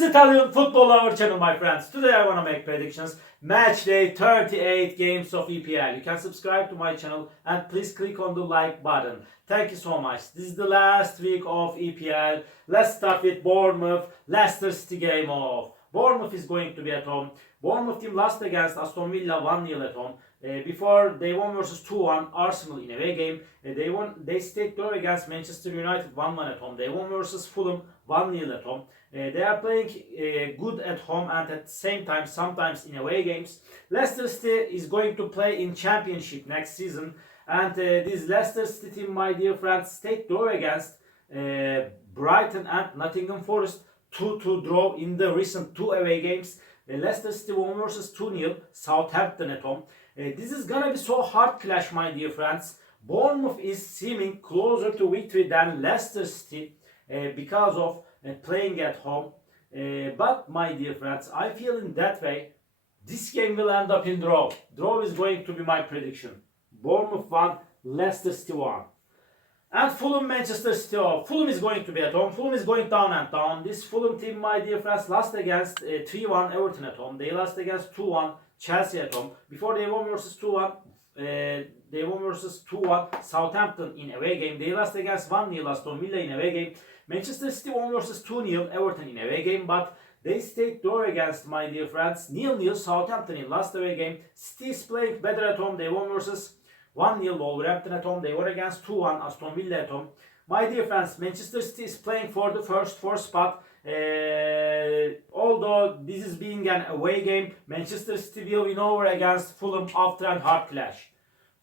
This is Italian football our channel, my friends. Today I want to make predictions. Match day 38 games of EPL. You can subscribe to my channel and please click on the like button. Thank you so much. This is the last week of EPL. Let's start with Bournemouth Leicester City game off. Bournemouth is going to be at home. Bournemouth team lost against Aston Villa 1-0 at home. Before they won versus 2-1 Arsenal in away game. They stayed draw against Manchester United 1-1 at home. They won versus Fulham 1-0 at home. They are playing good at home and at the same time sometimes in away games. Leicester City is going to play in Championship next season. And this Leicester City team, my dear friends, stayed draw against Brighton and Nottingham Forest 2-2 draw in the recent two away games. Leicester City won versus 2-0 Southampton at home. This is gonna be so hard clash, my dear friends. Bournemouth is seeming closer to victory than Leicester City because of playing at home. But my dear friends, I feel in that way this game will end up in draw. Draw is going to be my prediction. Bournemouth 1, Leicester City 1. And Fulham Manchester City off. Fulham is going to be at home. Fulham is going down and down. This Fulham team, my dear friends, lost against 3-1 Everton at home. They lost against 2-1 Chelsea at home. Before they won versus 2-1, they won versus 2-1 Southampton in away game. They lost against 1-0 Aston Villa in away game. Manchester City won versus 2-0 Everton in away game, but they stayed draw against, my dear friends, 0-0 Southampton in last away game. City is playing better at home. They won versus 1-0 Wolverhampton at home. They won against 2-1 Aston Villa at home. My dear friends, Manchester City is playing for the first four spot. Although this is being an away game, Manchester City will win over against Fulham after a hard clash.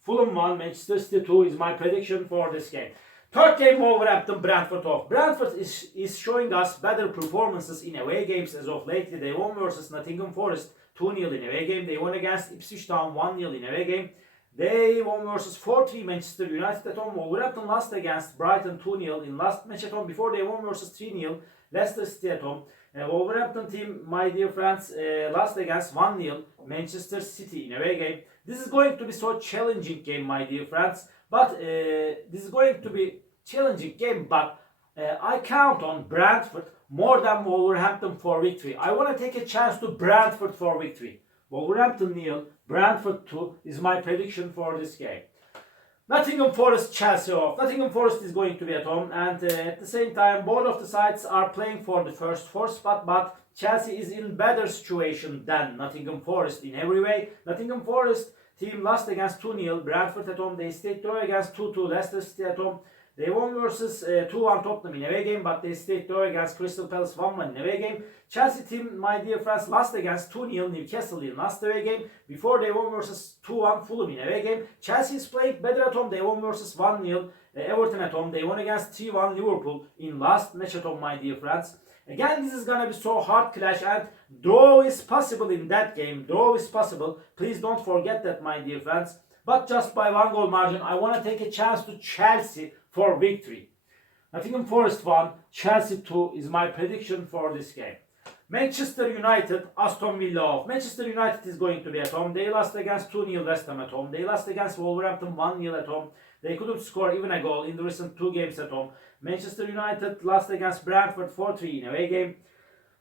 Fulham 1, Manchester City 2 is my prediction for this game. Third game, Wolverhampton Brentford off. Brentford is showing us better performances in away games as of lately. They won versus Nottingham Forest 2-0 in away game. They won against Ipswich Town 1-0 in away game. They won versus 4-3 Manchester United at home. Wolverhampton lost against Brighton 2-0 in last match at home. Before they won versus 3-0 Leicester City at home. Wolverhampton team, my dear friends, lost against 1-0 Manchester City in away game. This is going to be so challenging game, my dear friends. But this is going to be challenging game. But I count on Brentford more than Wolverhampton for victory. I want to take a chance to Brentford for victory. Wolverhampton 0, Brentford 2 is my prediction for this game. Nottingham Forest Chelsea off. Nottingham Forest is going to be at home, and at the same time both of the sides are playing for the first four spot, but Chelsea is in better situation than Nottingham Forest in every way. Nottingham Forest team lost against 2-0 Brentford at home. They stayed draw against 2-2 Leicester City at home. They won versus 2-1 Tottenham in away game, but they stayed draw against Crystal Palace 1-1 in away game. Chelsea team, my dear friends, lost against 2-0 Newcastle in last away game. Before they won versus 2-1 Fulham in away game. Chelsea is playing better at home. They won versus 1-0 Everton at home. They won against 3-1 Liverpool in last match at home, my dear friends. Again, this is gonna be so hard clash, and draw is possible in that game. Draw is possible. Please don't forget that, my dear friends. But just by one goal margin, I want to take a chance to Chelsea for victory. Nottingham Forest 1, Chelsea 2 is my prediction for this game. Manchester United, Aston Villa off. Manchester United is going to be at home. They lost against 2-0 West Ham at home. They lost against Wolverhampton 1-0 at home. They couldn't score even a goal in the recent two games at home. Manchester United lost against Brentford 4-3 in away game.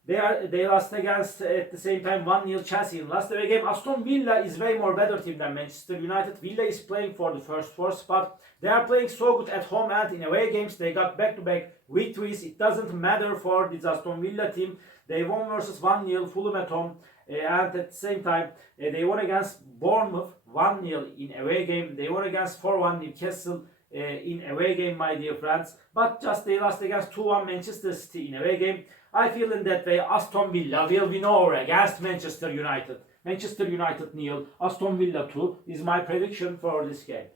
They lost against, at the same time, 1-0 Chelsea in last away game. Aston Villa is way more better team than Manchester United. Villa is playing for the first four spot. They are playing so good at home and in away games. They got back-to-back victories. It doesn't matter for this Aston Villa team. They won versus 1-0 Fulham at home. And at the same time, they won against Bournemouth 1-0 in away game. They won against 4-1 Newcastle in away game, my dear friends. But just they lost against 2-1 Manchester City in away game. I feel in that way Aston Villa will win over against Manchester United. Manchester United 0, Aston Villa 2 is my prediction for this game.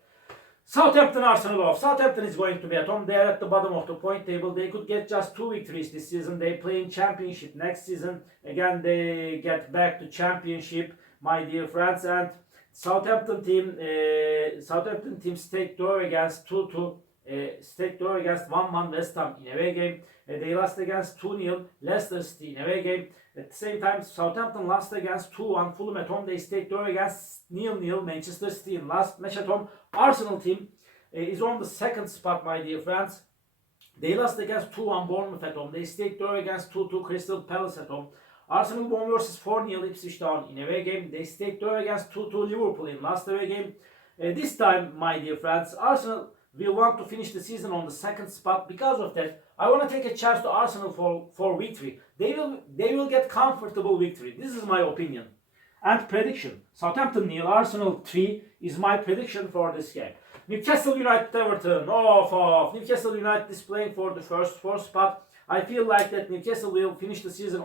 Southampton Arsenal off. Southampton is going to be at home. They are at the bottom of the point table. They could get just 2 victories this season. They play in Championship next season. Again, they get back to Championship, my dear friends. And Southampton team stayed draw against 2-2. Stayed draw against 1-1 West Ham in away game. They lost against 2-0 Leicester City in away game. At the same time, Southampton lost against 2-1 Fulham at home. They stayed draw against 0-0 Manchester City in last match at home. Arsenal team is on the second spot, my dear friends. They lost against 2-1 Bournemouth at home. They stayed draw against 2-2 Crystal Palace at home. Arsenal won versus 4-0 Ipswich Town in away game. They stayed draw against 2-2 Liverpool in last away game. This time, my dear friends, Arsenal will want to finish the season on the second spot. Because of that, I want to take a chance to Arsenal for victory. They will get comfortable victory. This is my opinion. And prediction: Southampton 0, Arsenal 3 is my prediction for this game. Newcastle United Everton off. Newcastle United is playing for the first 4 spot. I feel like that Newcastle will finish the season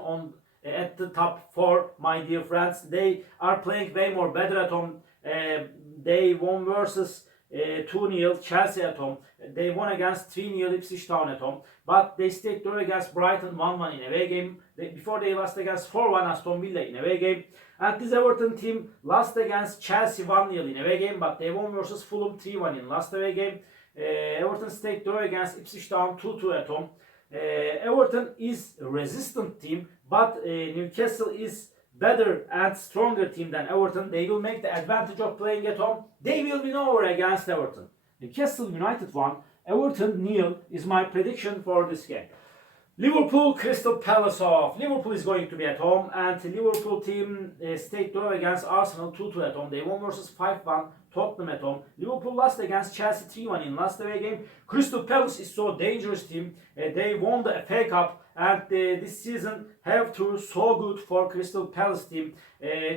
at the top 4, my dear friends. They are playing way more better at home. They won versus 2-0 Chelsea at home. They won against 3-0 Ipswich Town at home. But they stayed draw against Brighton 1-1 in away game. Before they lost against 4-1 Aston Villa in away game. And this Everton team lost against Chelsea 1-0 in away game. But they won versus Fulham 3-1 in last away game. Everton stayed draw against Ipswich Town 2-2 at home. Everton is a resistant team. But Newcastle is better and stronger team than Everton. They will make the advantage of playing at home. They will win over against Everton. Newcastle United 1, Everton 0 is my prediction for this game. Liverpool Crystal Palace off. Liverpool is going to be at home, and the Liverpool team stayed draw against Arsenal 2-2 at home. They won versus 5-1 Tottenham at home. Liverpool lost against Chelsea 3-1 in last away game. Crystal Palace is so dangerous team. They won the FA Cup, and this season have to so good for Crystal Palace team.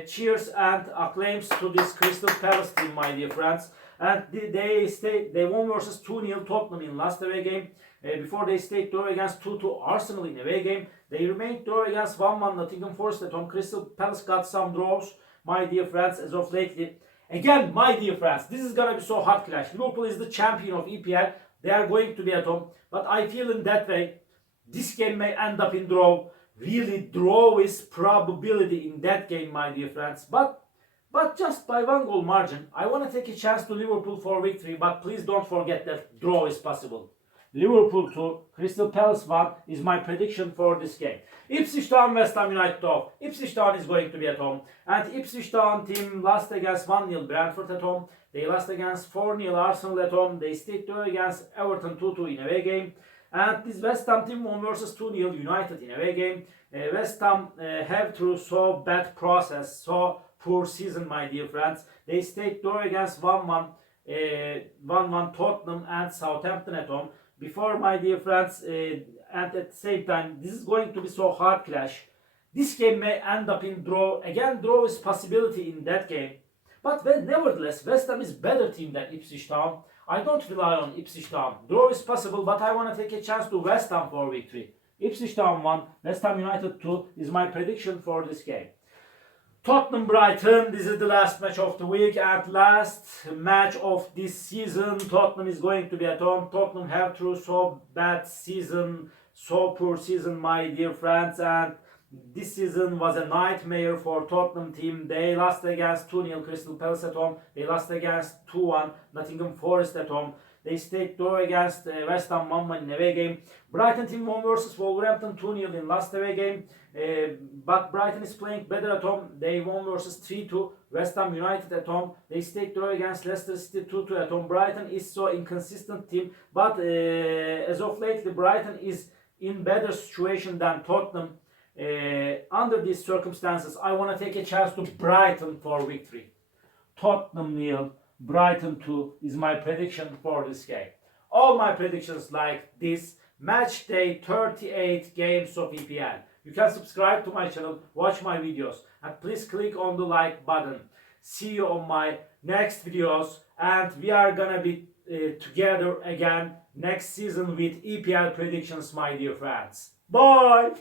Cheers and acclaims to this Crystal Palace team, my dear friends. And they won versus 2-0 Tottenham in last away game. Before they stayed draw against 2-2 Arsenal in away game. They remained draw against 1-1 Nottingham Forest at home. Crystal Palace got some draws, my dear friends, as of lately. Again, my dear friends, this is gonna be so hard clash. Liverpool is the champion of EPL. They are going to be at home. But I feel in that way, this game may end up in draw. Really, draw is probability in that game, my dear friends. But just by 1 goal margin, I want to take a chance to Liverpool for victory. But please don't forget that draw is possible. Liverpool 2, Crystal Palace 1 is my prediction for this game. Ipswich Town West Ham United off. Ipswich Town is going to be at home. And Ipswich Town team lost against 1-0 Brentford at home. They lost against 4-0 Arsenal at home. They stayed draw against Everton 2-2 in away game. And this West Ham team won versus 2-0 United in away game. West Ham have through so bad process, so poor season, my dear friends. They stayed draw against 1-1 Tottenham and Southampton at home. Before, my dear friends, and at the same time, this is going to be so hard clash. This game may end up in draw. Again, draw is possibility in that game. But nevertheless, West Ham is better team than Ipswich Town. I don't rely on Ipswich Town. Draw is possible, but I want to take a chance to West Ham for victory. Ipswich Town 1, West Ham United 2 is my prediction for this game. Tottenham Brighton, this is the last match of the week and last match of this season. Tottenham is going to be at home. Tottenham have through so bad season, so poor season, my dear friends, and this season was a nightmare for Tottenham team. They lost against 2-0 Crystal Palace at home. They lost against 2-1 Nottingham Forest at home. They stayed draw against West Ham 1-1 in away game. Brighton team won versus Wolverhampton 2-0 in last away game. But Brighton is playing better at home. They won versus 3-2 West Ham United at home. They stayed draw against Leicester City 2-2 at home. Brighton is so inconsistent team. But as of lately, Brighton is in better situation than Tottenham. Under these circumstances, I want to take a chance to Brighton for victory. Tottenham 0, Brighton 2 is my prediction for this game. All my predictions like this. Match day 38 games of EPL. You can subscribe to my channel, watch my videos, and please click on the like button. See you on my next videos, and we are gonna be together again next season with EPL predictions, my dear friends. Bye!